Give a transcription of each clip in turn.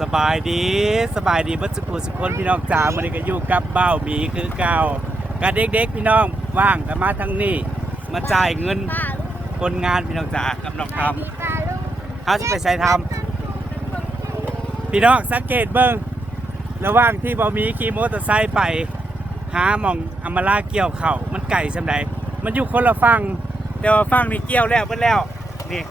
สบายดีสบายดีเบัดสุขุสุขคนพี่น้องจ๋ามันก็อยู่กับเบ้าหมีคือเก่ากับเด็กๆพี่น้องว่างกันมาทั้งนี้ มาจ่ายเงินป้าลูกคนงานพี่น้องจ๋ากับน้องทพี่ป้าลูกำเขาจะไปใส่ทำพี่น้องสังเกตเบิ้งระหว่างที่เบาหมีขี่มอเตอร์ไซค์ไปหาหมองอำมาลาเกี่ยวเข่าวมันไก่สำใดมันอยู่คนละฟังแต่ว่าฟังนี่เกี่ยวแล้วเพิ่นแล้วนี่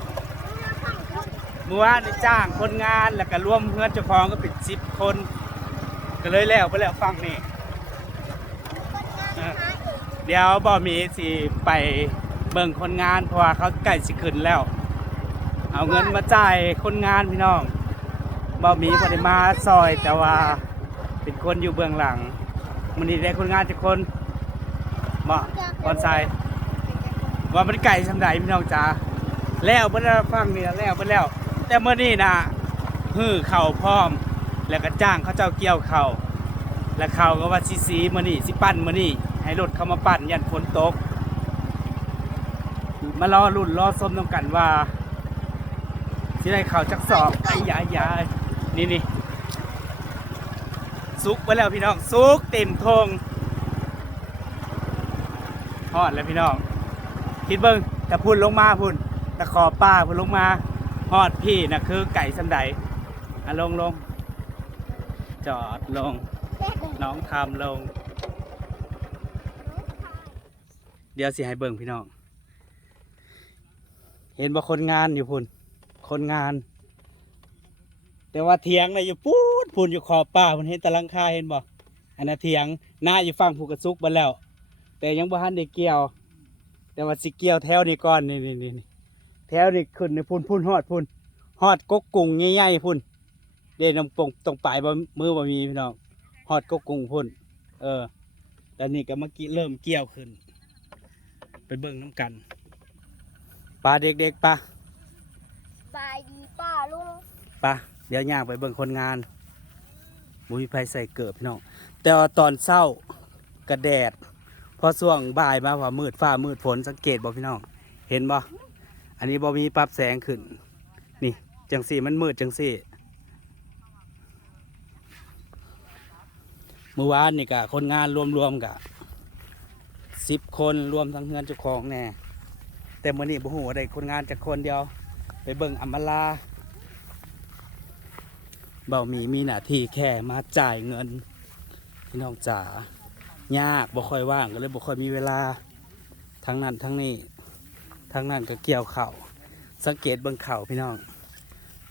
เมื่อวานได้จ้างคนงานแล้วก็ร่วมเพื่อนเจ้าของก็เป็นสิบคน ก็เลยแล้วไปแล้วฟังนี่เดี๋ยวบ่มีสิไปเบิ่งคนงานเพราะว่าเขาใกล้สิขึ้นแล้ว เอาเงินมาจ่ายคนงานพี่น้องบ่มีพอได้มาซอยแต่ว่าเป็นคนอยู่เบื้องหลังมันนี้ได้คนงานจากคนบ่บอนไซว่ามันไก่สำใดพี่น้องจ๋าแล้วเพิ่นน่ะฟังนี่แล้วเพิ่นแล้ว แต่เมื่อนี้นะฮื้อเข่าพร้อม แล้วก็จ้างเขาเจ้าเกี่ยวเข่าแล้วเขาก็ว่าสิสีเมื้อนี้สิปั้นเมื้อนี้ให้รถเข้ามาปั้นยันฝนตก มารอรุ่นรอส้มน้ำกันว่าสิได้เข่าจักสอบไอ้ยายานี่นี่ซุกไปแล้วพี่น้องซุกเต็มทงฮอดแล้วพี่น้อง คิดเบิ้งแต่พุ่นลงมาพุ่นตะขอป้าพุ่นลงมา ฮอดพี่นะคือไก่สันไดอะลงลง จอดลง น้องทำลง เดี๋ยวสิให้เบิ่งพี่น้อง เห็นบ่คนงานอยู่พุ่น คนงาน แต่ว่าเถียงนะอยู่ปูดพุ่นอยู่ขอบป่าพุ่นเห็นตะลังคาเห็นบ่อันน่ะเถียงหน้าอยู่ฝั่งภูกระซุกบ่แล้ว แต่ยังบ่ทันได้เกี่ยว แต่ว่าสิเกี่ยวแถวนี้ก่อนนี่นี่นี่ แถวนี้ขึ้นในพุ่นพุ่นฮอดพุ่นฮอดกกกุ้งใหญ่ๆพุ่นเด่นตรงตรงปลายบ่มือบ่มีพี่น้องฮอดกกกุ้งพุ่น เออแต่นี่ก็เมื่อกี้เริ่มเกี่ยวขึ้น ไปเบิ่งน้ำกันปลาเด็กๆปลาบายดีป้าลูกปลาเดี๋ยวย่างไปเบิ่งคนงานบุมีไผใส่เกิบพี่น้อง แต่ว่าตอนเศร้ากระแดด พอช่วงบ่ายมาว่ามืดฟ้ามืดฝนสังเกตบ่พี่น้อง เห็นบ่ อันนี้บ่มีปรับแสงขึ้น นี่ จังสี่มันมืดจังสี่เมื่อวานนี่กะคนงานรวมๆกะสิบคนรวมทั้งเงินเจ้าของแน่แต่มื่อนี้บ่ฮู้ว่าได้คนงานจากคนเดียว ไปเบิ่งอัมมาลาเบามีมีหน้าที่แค่มาจ่ายเงินพี่น้องจ๋ายากบ่ค่อยว่างก็เลยบ่ค่อยมีเวลาทั้งนั้นทั้งนี้ ทั้งนั้นก็เกี่ยวเข่าวสังเกตเบิ่งเข่าวพี่น้อง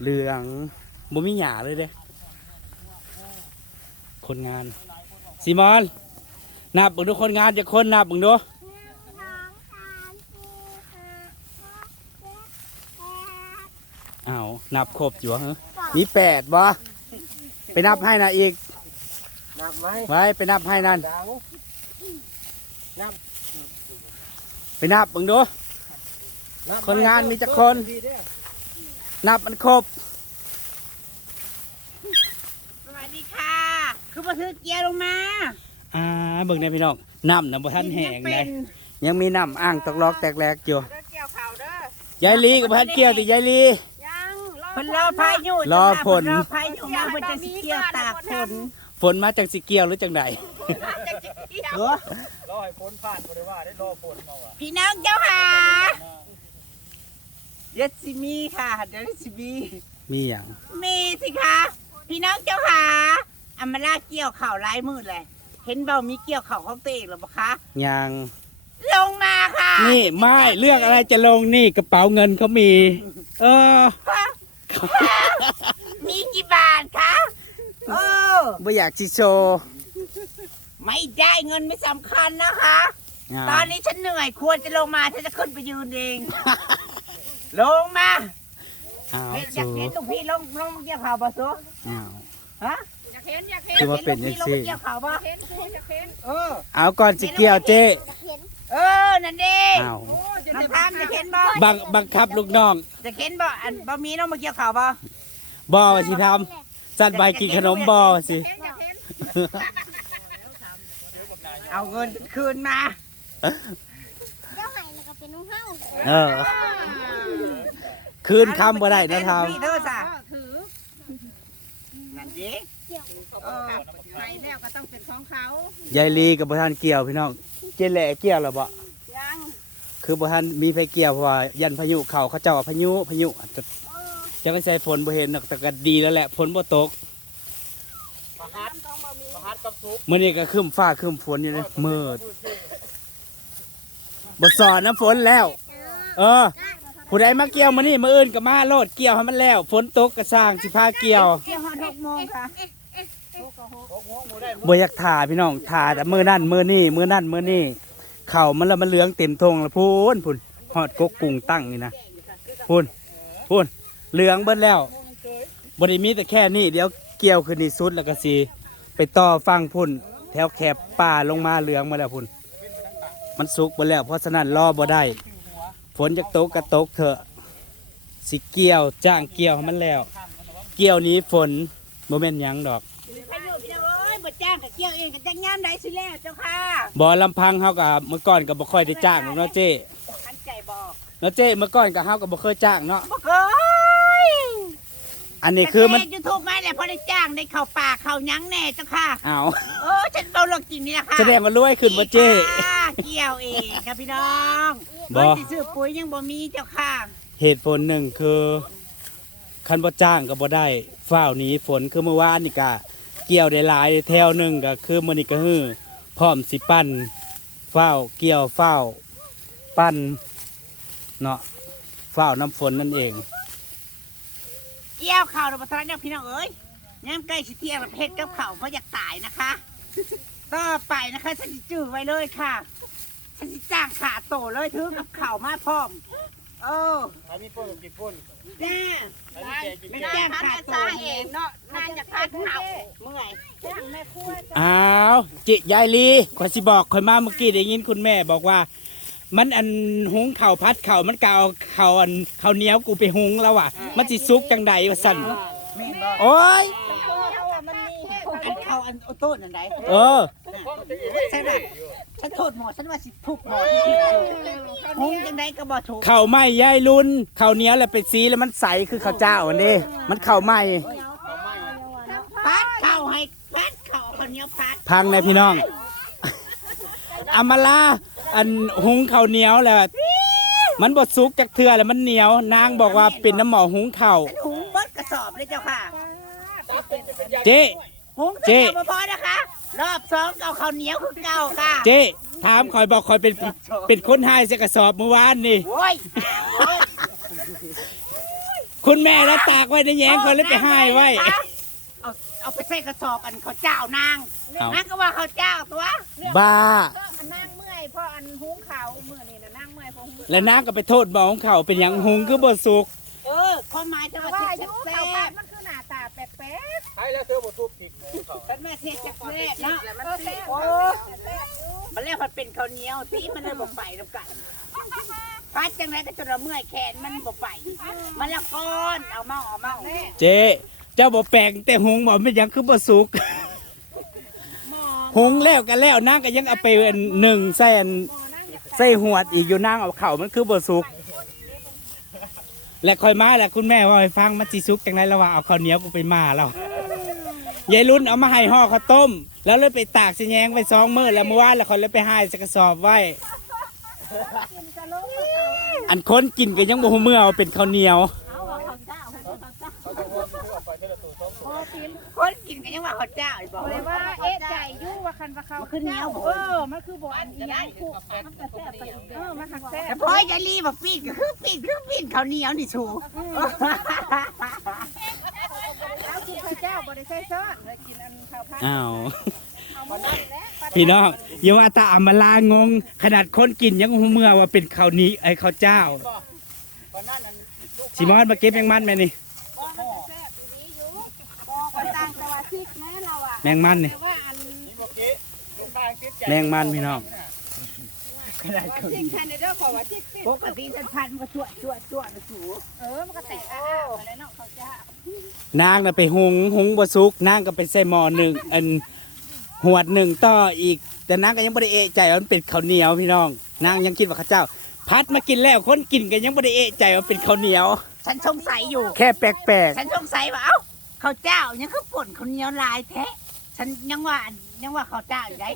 เหลืองบ่มีหญ้าเลยเด้คนงานซีมอนนับเบิ่งดูคนงานจะคนนับเบิ่งดูสองสามสี่ห้าหกเจ็ดแปดอ้าวนับครบอยู่เหรอมีแปดบ่ไปนับให้นะอีก นับไหมไว้ไปนับให้นั่นดังไปนับเบิ่งดูนับไห คนงานมีจักคนดีเด้อนับมันครบ สวัสดีค่ะ คือมาซื้อเกียร์ลงมาอ่าเบิ่งได้พี่น้องน้ำนะบ่ทันแห้งเป็เลยนยังมีน้ำอ่างตกลอกแตกแหลกอยู่เด้อเกี่ยวข่าวเด้อยายลีกับพันเกี่ยวติยายลี ยังรอเพิ่นรอพายุรอฝนเพิ่รอพายุมาเพิ่นจะสิเกี่ยวตากฝนฝนมาจากสิเกี่ยวหรือจังใดเออรอให้ฝนผ่านบ่ได้ว่าได้รอฝนมาว่ะพี่น้องเจ้าค่ะเดี๋ยวสิมีค่ะเดี๋ยวสิมีมีอย่างมีสิคะพี่น้องเจ้าค่ะอามาลาเกี่ยวข่าวลายมืดเลย เห็นเบามีเกี่ยวข่าวของตัวเองหรือเปล่าคะอย่างลงมาค่ะ นี่ไม่เรื่องอะไรจะลงนี่กระเป๋าเงินเขามี เออ มีกี่บาทคะเออไม่อยากชิโชว์ไม่ได้เงินไม่สำคัญนะคะอ่าตอนนี้ฉันเหนื่อยควรจะลงมาฉันจะขึ้นไปยืนเอง ลงมาอ้าวเฮ้ยอยากสูเห็นลูกพี่ลงลงเกี่ยวข่าวปะซูอ้าว ฮะอยากเห็นอยากเห็นคือว่าเป็นลูจักงพี่ลงซี่ไปเกี่ยวข่าวปะเห็นอยากเห็นเออ เอาก่อนสิเกี่ยวเจ้อยากเห็นเออ นั่นดิอ้าวน้ำทามจะเห็นบ่บังบังคับลูกน้องจะเห็นบ่อันบ่มีน้องมาเกี่ยวข่าวปะบอว่าสิทำสัตว์ใบกินขนมบอสิ เห็นอยากเห็นเอาเงินคืนมา เจ้าไห่แล้วก็เป็นน้องเฮาเออ คืนคำบ่ได้นะทพี่เด้อจ้ะถือำนั่นดิเออไปแล้วก็ต้องเป็นของเขายายลีกับบ่ทันเกี่ยวพี่น้องเจแหล่เกี่ยวแล้วบ่ยังคือบ่ทันมีไฟเกี่ยวเพราะว่ายันพายุเข้าเขาเจ้าว่าพายุพายุอาจจะเออจะไม่ใส่ฝนบ่เห็นหรอกแต่ก็ดีแล้วแหละฝนบ่ตกประหัดประหัดกับซุปมื้อนี้ก็ครึ้มฟ้าครึ้มฝนอยู่เลยมืดบ่สอนน้ำฝนแล้ว เออ ผู้ใดมาเกี่ยวมื้อนี้มื้ออื่นก็มาโลดเกี่ยวให้มันแล้วฝนตกก็สร้างสิพาเกี่ยวเที่ยวฮอดหกโมงค่ะหกโมงหมูได้บ่อยากถ่าพี่น้องถ่าแต่มื้อนั่นมื้อนี้มื้อนั่นมื้อนี้ข้าวมันละมันเหลืองเต็มทงแล้วพูนพุ่นฮอดกกกุ้งตั้งนี่นะพูนพูนเหลืองเบิดแล้วบ่ได้มีแต่แค่นี้เดี๋ยวเกี่ยวขึ้นนี่สุดแล้วก็สิไปต่อฟังพุ่น แถวแคบป่าลงมาเหลืองมาแล้วพุ่น มันสุกหมดแล้วเพราะฉะนั้นรอบ่ได้ ฝนจะตกก็ตกเถอะ สิเกี่ยวจ้างเกี่ยวให้มันแล้ว เกี่ยวหนี้ฝนบ่แม่นหยังดอกพายุพี่น้องเอ้ยบ่จ้างก็เกี่ยวเองก็จังยามใดสิแล้วเจ้าค่ะบ่ลำพังเฮากับเมื่อก่อนก็บ่ค่อยได้จ้างหรอกเนาะเจ้ขันใจบอกเนาะเจ้เมื่อก่อนก็เฮาก็บ่เคยจ้างเนาะบ่เคย อันนี้คือมันยูทูบมาแล้วพอได้จ้างได้เข้าป่าเข้าหยังแน่เจ้าค่ะอ้าวเออฉันเบาเรื่องจริงนี่นะคะแสดงว่ารวยขึ้นบ่เจ้ค่ะเกี่ยวเองค่ะพี่น้องบ่เงินสิซื้อปุ๋ยยังบ่มีเจ้าค่ะ เหตุผลหนึ่งคือคันบ่จ้างก็บ่ได้ฝ้าวหนี้ฝนคือเมื่อวานนี่ก็เกี่ยวได้หลายแถวหนึงก็คือมื้อนี้ก็ฮือพร้อมสิปั้นฝ้าวเกี่ยวฝ้าวปั้นเนาะฝ้าวน้ำฝนนั่นเอง เกี่ยวข่าวเราประทานเนี่ยพี่น้องเอ้ยยามใกล้สิเที่ยงแล้วเพชรกับเข่าเพราะอยากตายนะคะ ต่อไปนะคะฉันจะจื้อไว้เลยค่ะฉันจะจ้างขาโตเลยถือกับเข่ามาพร้อมเอออันนี้ป่นกี่พ่นจ้าอันนี้แกกินไม่แกจ้งขาโตซาเองเนาะนานจากพันเขาเมื่อยแม่ครัวอ้าวจิยายลีขอยสิบอกขอยมาเมื่อกี้ได้ยินคุณแม่บอกว่า มันอันหุงเข่าวพัดเข่าวมันกเอาเข่าวอันข้าวเหนียวกูไปหุงแล้วอะ มันสิซุกจังใดวะสั่นแม่นบ่โอ้ยเพราะว่ามันมีแห้งอันเขาอันโอโต้นั่นไหนเออ ใช่ไหมฉันโทษหมอฉันว่าสิทุบหมอที่ผิดอยู่หงจังไดก็บ่ถูกเข่าวไหม้ยายลุนเข่าวเหนียวแล้วไปซีแล้วมันใสคือข้าวเจ้าอันนี้มันเข่าวไหม้พัดเข่าให้พัดเข่าเอาคนเหนี้ยวพัดพังในพี่น้องอามาลา อันหุงข้าวเหนียวแหละมันบดซุกจากเทือแล้วมันเหนียวนางบอกว่าเป็นน้ำหมอหุงข้าวหุงเบิดกระสอบเลยเจ้าค่ะเจ๊หุงเจ๊เจ้าบ่พอนะคะ รอบสองเก่าข้าวเหนียวคือเก่าค่ะ เจ๊ถามคอยบอกคอยเป็นเป็นคนให้เสกระสอบเมื่อวานนี่โอ้ยโอ้ยคุณแม่แล้วตากไว้ในแยงคนเลยไปให้ไว้เอาเอาไปใส่กระสอบอันเขาวเจ้านางเอานางก็ว่าเขาวเจ้าตัวบ้าก็ อันนั่งเมื่อยเพราะอันหุงเขาวมื่อนี่นะนั่งเมื่อยเพราะหุงและน้าก็ไปโทษหมอของเขาเป็นอย่างหุงคือบดสุก เออความหมายจะแต่ว่าว่าเสีอยยุแซ่เขาบบ้านมันคือหน้าตาแปลกใช้แล้วเธอบ่ทุบผิดเลยเขาฉันว่าเสียแซ่บๆเนาะๆก็แซ่บโอ้แซ่บอยู่มันแล้วมันเป็นข้าวเหนียวที่มันเลยบ่ไปนำกันพัดจังไรก็จนเราเมื่อยแขนมันบ่ไปมันละก้อนเอาเมาเอาเมาเจ๊เจ้าบอกแปลงแต่หุงบอกเป็นอย่างคือบดสุก หงแล้วกันแล้วนางก็ยังเอาไปหนึ่งใส่อันหมอนั่งอยากใส่หวดอีกอยู่นางเอาเข่ามันคือบดสุก และคอยมาแหละคุณแม่ว่าให้ฟังมันสิสุกจังไรแล้วว่าเอาข้าวเหนียวกูไปมาแล้วยายรุ่นเอามาให้ห่อข้าวต้ม แล้วเลยไปตากสิแยงไปสองมื้อแล้วเมื่อวานแล้วคอยเลยไปให้ใสกระสอบไว้ อันคนกินก็ยังบ่ฮู้เมื่อว่าเป็นข้าวเหนียว คนกินกันยังว่าเขาวเจ้าอีกบอกเลยว่าเอ๊ะใจยุ่ว่าคันว่าเขามันขึ้นเหนียวเออมันคือบ่อันอีหยังคู่มันก็แซ่บไปอีกเออมันหักแซ่บแต่พอยายลีบอกปีนก็คือปีนคือปีนข้าวเหนียวนี่ชูแล้วคือข้าวเจ้าบ่ได้ใส่ซอสเลยกินอันข้าวผัดอ้าวเอาหมดแล้วพี่น้องอย่าว่าตาอำมาลางง ขนาดคนกินยังฮู้เมื่อว่าเป็นข้าวนี้ไอ้ข้าวเจ้าตอนนั้นนั้นลูกสิมอนมาเก็บแมงมันแม่นี่ แซ่บอีนี้อยู่บอกกันต่างแต่ว่าซิก แม่เราอะแมงมันนี่แต่ว่าอันนี่เมื่อกี้ลูกตาติดใจแมงมันพี่น้องว่าซิกแทนเด้อขอว่าซิกซิปกติฉันพันมันก็ชั่วชั่วชั่วนะชูเออมันก็แตกอ้าวไปแล้วเนาะเขาเจ้านางน่ะไปหุงหุงบ่สุกนางก็ไปใส่หม้อหนึ่งอันหวดหนึ่งต่ออีก แต่นางก็ยังบ่ได้เอะใจว่ามันเป็นข้าวเหนียวพี่น้องนางยังคิดว่าข้าวเจ้า พัดมากินแล้วคนกินก็ยังบ่ได้เอะใจว่าเป็นข้าวเหนียว ฉันสงสัยอยู่ แค่แปลกฉันสงสัยว่าเอ้าข้าวเจ้ายังคือป่นข้าวเหนียวหลายแท้ ฉันยังว่ายังว่าข้าวเจ้าอยู่ได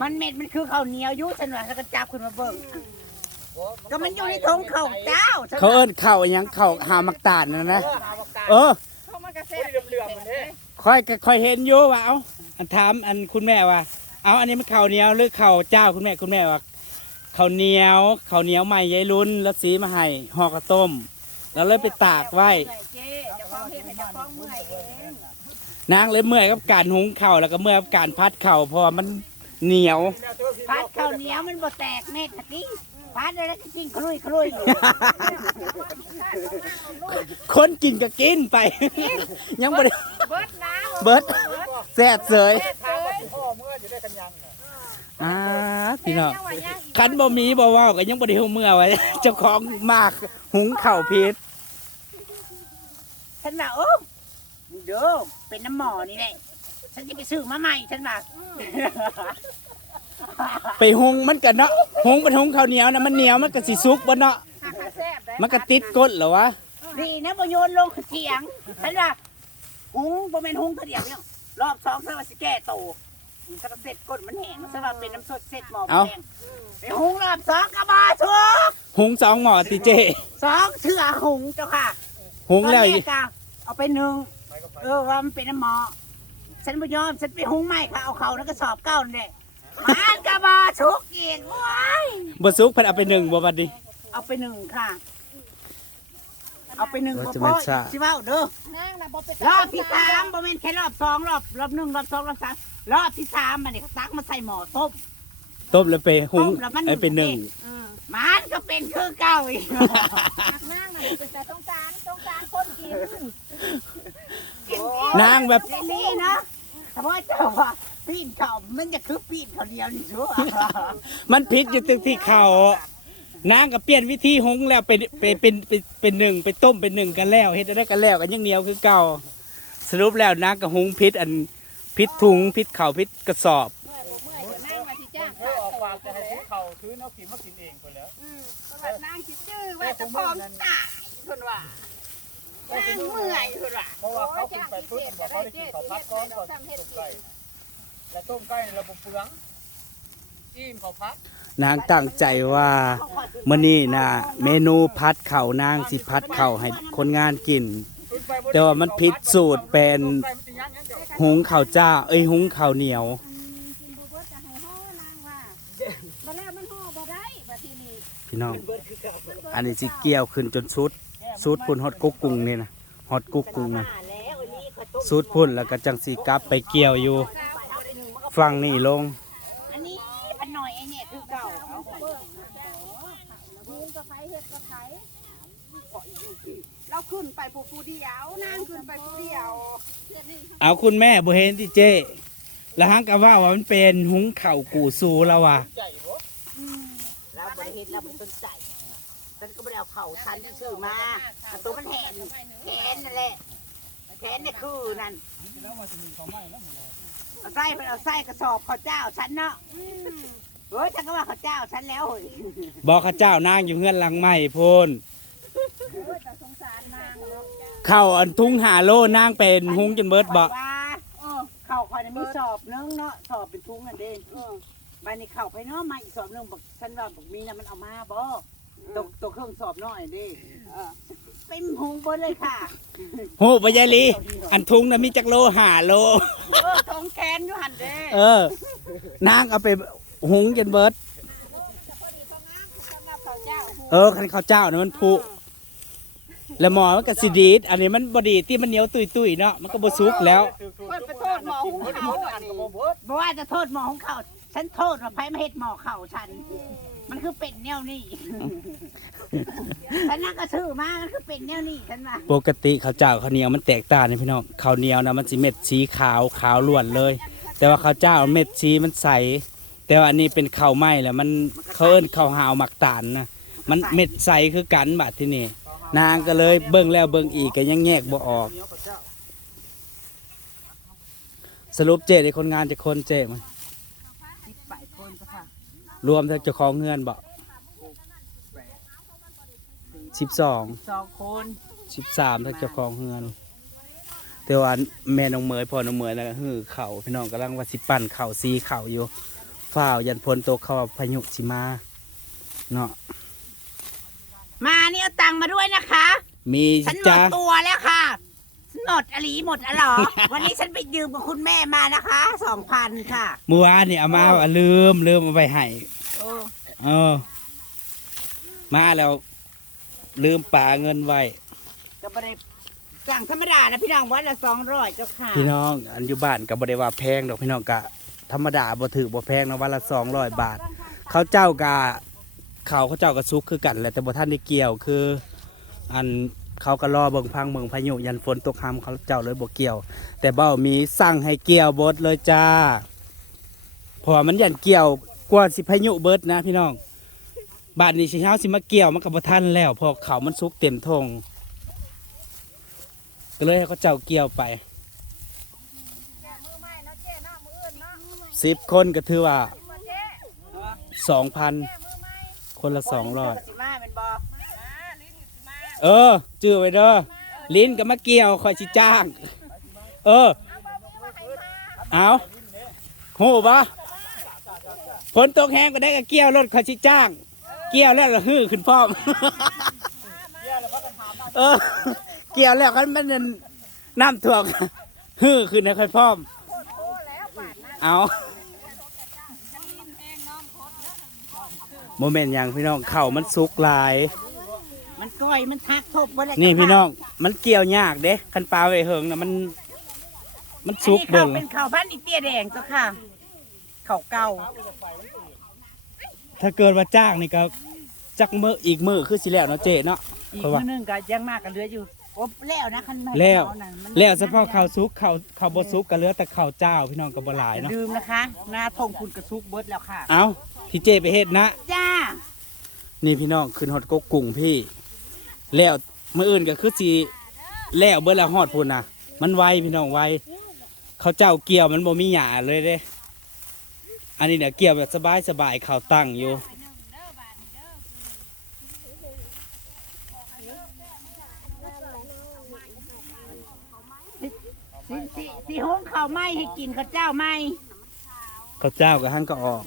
มันเม็ดมันคือข้าวเหนียวอยู่ฉันว่าฉันก็จับขึ้นมาเบิ่งก็มันอยู่ในถุงข้าวเจ้าฉันเขาว่าเอิ้นข้าวอิหยังข้าวหามักตาลนะนะ เออหาบักตาเออเขามากระแซเฮ้ยเหลื่อมๆมันเด้ค่อยค่อยเห็นอยู่ว่าเอาอันถามอันคุณแม่ว่า เอาอันนี้มันข้าวเหนียวหรือข้าวเจ้าคุณแม่คุณแม่ว่าข้าวเหนียวข้าวเหนียวใหม่ยายรุ่นแล้วสีมาให้ห่อกระต้ม แล้วเลยไปตากไว้ เจ๊เจะฟ้าของเฮ็ดให้เจะฟ้าของเมื่อยเอง นางเลยเมื่อยกับการหุงข้าวแล้วก็เมื่อยกับการพัดข้าวเพราะว่ามันเหนียว พัดข้าวเหนียวมันบ่แตกเม็ดตะกี้พัดแล้วก็จริงคลุยคลุยอยู่คนกินก็กินไป ยังบ่ได้เบิดน้ำเบิดแซ่บเสยถามว่าสิพ่อเมื่อจะได้กันยังน่ะอ่าพี่น้องยังว่ายังอีกคันบ่มีบ่เว้าก็ยังบ่ได้ฮู้เมื่อไว้ เจ้าของมากหุงข้าวผิด ฉันว่าโอ้มึงเด้อ เป็นน้ำหมอนี่แหละฉันจะไปซื้อมาใหม่ฉันว่าไปหุงมันก็เนาะหุงเป็นหุงข้าวเหนียวนะมันเหนียวมันก็สิสุกบ่เนาะหักกระแซบได้มันก็ติดก้นเหรอวะดีนะบ่โยนลงเถียงฉันว่าหุงบ่แม่นหุงเท่าเดียวเนี่ยรอบสองฉันว่าสิแก้โตมันจะเสร็จก้นมันแห้งฉันว่าเป็นน้ำสดเสร็จหมอมันแห้งไปหุงรอบสองก็บ่ถูกหุงสองหม้อติเจสองเถื่อหุงเจ้าค่ะหุงแล้วตอนรกอะเอาไปหนึ่ง เออว่ามันเป็นน้ำหมอ ฉันบ่ยอม ฉันไปหุงใหม่ค่ะเอาเขาแล้วก็สอบเก้านั่นแหละมันก็บ่ถูกอีกว้ายบ่สุกเพิ่นเอาไปหนึ่งบ่บัดนี้ เอาไปหนึ่งค่ะ เอาไปหนึ่งว่าบ่จะพไม่อทราบสิเว้าเด้อ นั่งนะบ่เป็นรอบที่สามบ่แม่นแค่รอบสองรอบรอบหนึ่งรอบสองรอบสามรอบที่สามมันนี่ก็ตักมาใส่หม้อต้ม ต้มแล้วไปหุงต้มแล้วมันไอ้ไปหนึ่งเออมันก็เป็นคือเก่าอีกหักนั่งนะบ่เป็นแต่ต้องการต้องการคนกิน นางแบบเจนี่เนาะถ้าว่าเจ้าว่าปีนเขามันจะคือปีนเขาเดียวนี่ชัวร์มันผิดอยู่ตรงที่เขานางก็เปลี่ยนวิธีหุงแล้วไปไปเป็นเป็นเป็นหนึ่งไปต้มเป็นหนึ่งกันแล้วเฮ็ดได้กันแล้วกันยังเหนียวคือเก่าสรุปแล้วนางก็หุงพิษอันพิษถุงพิษเข่าวพิษกระสอบเมื่อยบ่เมื่อยจะนั่งมาที่จ้างเออออกฝากจะให้ซื้อข้าวซื้อแนวกินมากินเองไปแล้วอืมเพราะว่านั่งคิดชื่อว่าจะพร้อมตายเพิ่นว่า นั่งเมื่อยเพิ่นว่าเพราะว่าเขาขึ้นไปพึ่งบอกเขาได้กินข้าวพัดก้อนก่อนต้มไก่และต้มไก่ในระบบเปลืองอิ่มข้าวพัดนางตั้งใจว่ามื้อนี้นะเมนูพัดเข่าวนางสิพัดเข่าวให้คนงานกิน แต่ว่ามันผิดสูตรเป็นต้มไก่มันจะยั้งเดี๋ยวหุงข้าวจ้า เอ้ยหุงข้าวเหนียวพี่น้อง อันนี้สิเกี่ยวขึ้นจนสุด สุดพุ่นฮอดกุ๊กกุ้งนี่นะฮอดกุ๊กกุ้งนะสุดพุ่นแล้วก็จังสีกลับไปเกี่ยวอยู่ฝั่งนี่ลงอันนี้พันหน่อยไอ้เนี่ยคือเก่าหุงกับไผเฮ็ดกับไผเราขึ้นไปผู้ผู้เดียวนางขึ้นไปผู้เดียว เอาคุณแม่บ่เห็นที่เจ้แล้วหังก็ว่าว่ามันเป็นหุงข้าวกูสูแล้วว่ะใจบ่เราบริเห็นเราบริสนใจ ฉันก็ไม่ได้เอาเข่าฉันที่ซื้อมาแต่ตัวมันแหนแขนนั่นแหละแขนเนี่ยคือนั่นเอาไส้ไปเอาไส้กระสอบข้าวเจ้าฉันเนาะเฮ้ยฉันก็ว่าข้าวเจ้าฉันแล้วเฮ้ยบอกข้าเจ้านางอยู่เฮือนหลังใหม่พูนโอ้ยแต่สงสารนเข้าอันทุ่งหาโลนางเป็นหุ้งจนเบิดบ่ว่าเข่าคอยน่ะมีสอบนึงเนาะสอบเป็นทุ่งอันเด่นบันนี้เข่าไปเนาะมาอีกสอบนึงบอกฉันว่าบอกมีนะมันเอามาบ่ ตกตกเครื่องสอบน้อยเด้เป็นหงเบิดเลยค่ะโหปยายลี อันทุ่งน่ะมีจักโลหาโล เออทงแขนอยู่หันเด้เออ นางเอาไปหุงจนเบิดสำหรับเขาเจ้าหูเออคันข้าวเจ้านะมันผุแล้วหมอมันก็สิดีดอันนี้มันบดีที่มันเหนียวตุยตุยๆเนาะมันก็บสุกแล้วเพิ่นไปโทษหมอหุงเขาอันนี้บอกว่าจะโทษหมอของเขาฉันโทษว่าไผมาเฮ็ดหมอเขาฉัน มันคือเป็นแนวนี้ฉันนั่งก็ชื่อมามันคือเป็นแนวนี้ฉันว่าปกติข้าวเจ้าข้าวเหนียวมันแตกต่างนี่พี่น้องข้าวเหนียวนะมันสิเม็ดสีขาวขาวล้วนเลย แต่ว่าข้าวเจ้าเม็ดสีมันใส แต่ว่าอันนี้เป็นข้าวไหม้แหละมันเขาเอิ้นข้าวหาวหมักตาลนะมันเม็ดใสคือกันบาดที่นี่นางก็เลยเบิ่งแล้วเบิ่งอีกก็ยังแยกบ่ออก สรุปเจ๊ได้คนงานจะคนเจ๊มั้ย สิบแปดคนปะค่ะ รวมทั้งเจ้าของเฮือนบ่สิบสองสองคนสิบสามทั้งเจ้าของเฮือน แต่ว่าแม่น้องเหมยพ่อน้องเหมยนะฮือเข่าพี่น้องกำลังว่าสิปั่นเข่าซีเข่าอยู่ฝ้าวยันพลตกเขาว่าพายุสิมาเนาะมานี่เอาตังค์มาด้วยนะคะ มีฉันหมจ้าดตัวแล้วค่ะฉันหมดอลีหมดอหรอวันนี้ฉันไปยืมกับคุณแม่มานะคะสองพันค่ะ เมื่อวานนี่เอามาว่าลืมลืมเอาไปให้ เออ มาแล้ว ลืมป่าเงินไว้ก็ไม่ได้สั่งธรรมดานะพี่น้องวันละสองร้อยเจ้าค่ะพี่น้อง อันอยู่บ้านก็บ่ได้ว่าแพงดอกพี่น้องกะ ธรรมดาบ่ถือบ่แพงนะวันละ200บาท เขาเจ้ากะเขาเขาเจ้าก็ซุกคือกันแหละแต่บ่ทันได้เกี่ยวคือ อันเขาก็รอเบิ่งพังเบิ่งพายุยันฝนตกค่ำเขาเจ้าเลยบ่เกี่ยว แต่เบ้ามีสั่งให้เกี่ยวเบิดเลยจ้าเพราะว่ามันยันเกี่ยว กว่าสิพายุเบิดนะพี่น้องบานนี้สิเฮาสิมาเกี่ยวมันก็บ่ทันแล้ว พอเขามันซุกเต็มทงก็เลยให้เขาเจ้าเกี่ยวไปสิบคนก็ถือว่าสองพันคนละสองร้อยเอเออจื้อไว้เด้อลิ้นก็มาเกี่ยวคอยชิจ้าง เออ เอาโหปะ ฝนตกแห้งก็ได้ก็เกี่ยวรถคอยชิจ้าง เกี่ยวแล้วละฮือขึ้นพร้อมเออ เกี่ยวแล้วกันมันนั่นน้ำท่วมฮือขึ้นให้ค่อยพร้อม เอาโมเมนต์อย่างพี่น้องเข่ามันสุกหลาย มันก้อยมันทักทบบ่ได้นี่พี่น้องมันเกี่ยวยากเด้คันปลาไว้เหิงนะมัน มันอันสุกนี้เบิ่ข้าวงเป็นข้าวพันธุ์อีเตี้ยแดงเจ้าค่ะ ข้าวเก่าถ้าเกิดว่าจ้างนี่ก็จักมืออีกมือคือสิแล้วเนาะเจ๊เนาะ อีกเพราะว่ามื้อนึงก็ยังมากกันเหลืออยู่โอ้แล้วนะคันไม่แล้วเอาน่ะมันแล้วเฉพาะข้าวสุกข้าวข้าวบ่สุกก็เหลือแต่ข้าวเจ้าพี่น้องก็บ่หลายอย่าเนาะลืมนะคะ หน้าทงคุณกระซุกเบิดแล้วค่ะ เอาพี่เจ๊ไปเฮ็ดนะ จ้า นี่พี่น้องขึ้นฮอดกกกุ้งพี่ แล้วมื้ออื่นก็คือสิแล้วเบิดละฮอดพุ่นน่ะมันไวพี่น้องไวเขาวเจ้าเกี่ยวมันบ่มีหญ้าเลยเด้ อันนี้เนี่ยเกี่ยวแบบสบายๆข้าวตั้งอยู่สิสิสิหุงข้าวไหมให้กินข้าวเจ้าไหมข้าวเจ้าก็หั่นก็ออก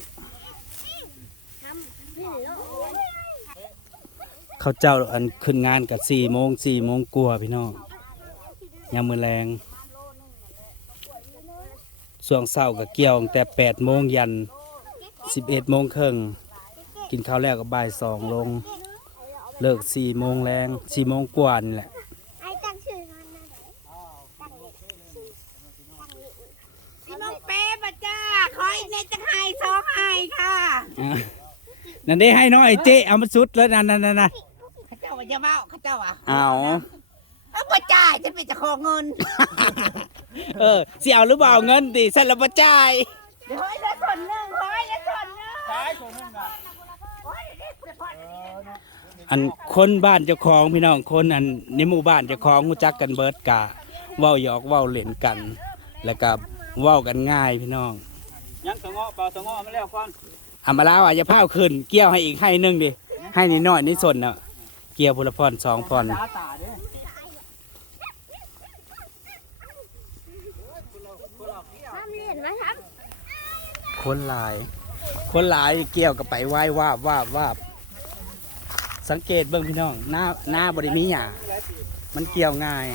ข้าวเจ้าอันขึ้นงานกับสี่โมงสี่โมงกลัวาพี่น้องยามมือแรง ส่วงเศร้ากับเกี่ยวตั้งแต่แปดโมงยันสิบเอ็ดโมงครึ่งกินข้าวแล้วก็บ่ายสองลง เลิกสี่โมงแรงสี่โมงกว่านี่แหละไอ้ตังชื่อมันนะตั้งเลยสิมงเป๊ะปะจ้าขออีกในจังไห้สองไห้ค่ะอะนั่นได้ให้น้องไอเจ๊เอามาสุดแล้วนั่นนั่นนั่นนั่นข้าเจ้าว่าจะเว้าข้าเจ้าอะเอา เอาปะจ่ายฉันเป็นเจะของเงิน เออสิเอาหรือเปล่าเงินดิสันละประจ่ายเดี๋ยวให้ได้ส่วนหนึ่งขอให้ได้ส่วนหนึ่งตายคนนึงอะโอ้ยได้ส่วนพอดีอันคนบ้านเจ้าของพี่น้องคนอันในหมู่บ้านเจ้าของรู้จักกันเบิดกะเว้าหยอกเว้าเล่นกัน แล้วก็เว้ากันง่ายพี่น้องยังสงอเปล่าสงอมาแล้วก่อนอามาลาว่าจะพาขึ้น เกี่ยวให้อีกให้หนึงดิให้นิดหน่อยนิดส่วนน่ะเกี่ยวพลพรสองพรตาตาเด้อ ทำเรียนมาท คนหลาย คนหลายเกี่ยวกับไปไหว้วาบวาบวาบสังเกตเบิ่งพี่น้อง หน้าหน้าบริมีหยามันเกี่ยวง่าย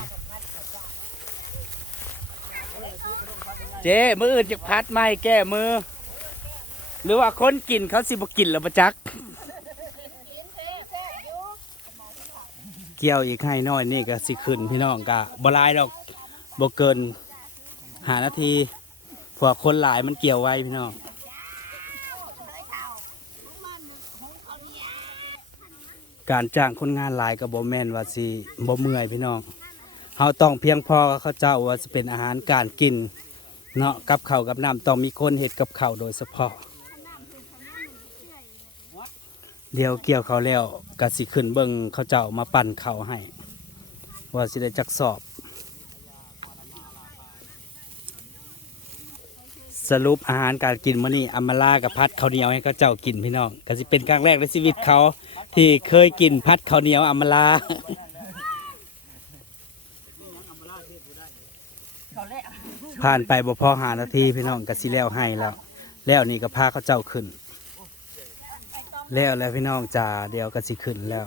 เจ้มืออื่นจะพัดไม่แก้มือ หรือว่าคนกินเขาสิบกินแล้วประจัก เกี่ยวอีกให้น้อยนี่ก็สิขึ้นพี่น้องกะบลายดอกบ่เกินหานาที พว่าคนหลายมันเกี่ยวไว้พี่น้องการจ้างคนงานหลายกับบ่แม่นว่าสิบ่เมื่อยพี่น้องเฮาต้องเพียงพอกับเขาเจ้าว่าจะเป็นอาหารการกินเนาะกับข้าวกับน้ำต้องมีคนเฮ็ดกับข้าวโดยเฉพาะ เดี๋ยวเกี่ยวเขาแล้วก็สิขึ้นเบิ่งเขาเจ้ามาปั่นเขาให้ ว่าสิได้จักสอบ สรุปอาหารการกินมื้อนี้อัมมาลากับพัดข้าวเหนียวให้เขาเจ้ากินพี่น้องก็สิเป็นครั้งแรกในชีวิตเขา ที่เคยกินพัดข้าวเหนียวอัมมาลาผ่านไปบ่พอหานาทีพี่น้องก็สิแล้วให้แล้ว แล้วนี่ก็พาเขาเจ้าขึ้น แล้วแล้วพี่น้องจ่าเดียวก็สิขึ้นแล้ว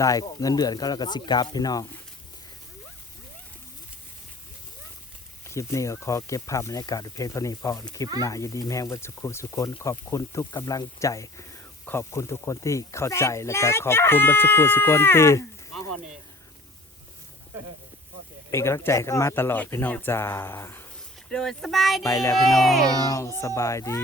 จ่ายเงินเดือนเขาแล้วก็สิกลับพี่น้อง ลิปนี้ก็ขอเก็บภาพบรรยากาศไว้เพียงเท่านี้พอคลิปหน้าอยู่ดีแมงวันสุขุสุคนขอบคุณทุกกำลังใจ ขอบคุณทุกคนที่เข้าใจแล้วก็ขอบคุณบรรสุขุสุคนที่มาหอนี่เป็นกำลังใจกันมาตลอดพี่น้องจ้าโดยสบายดีไปแล้วพี่น้องสบายดี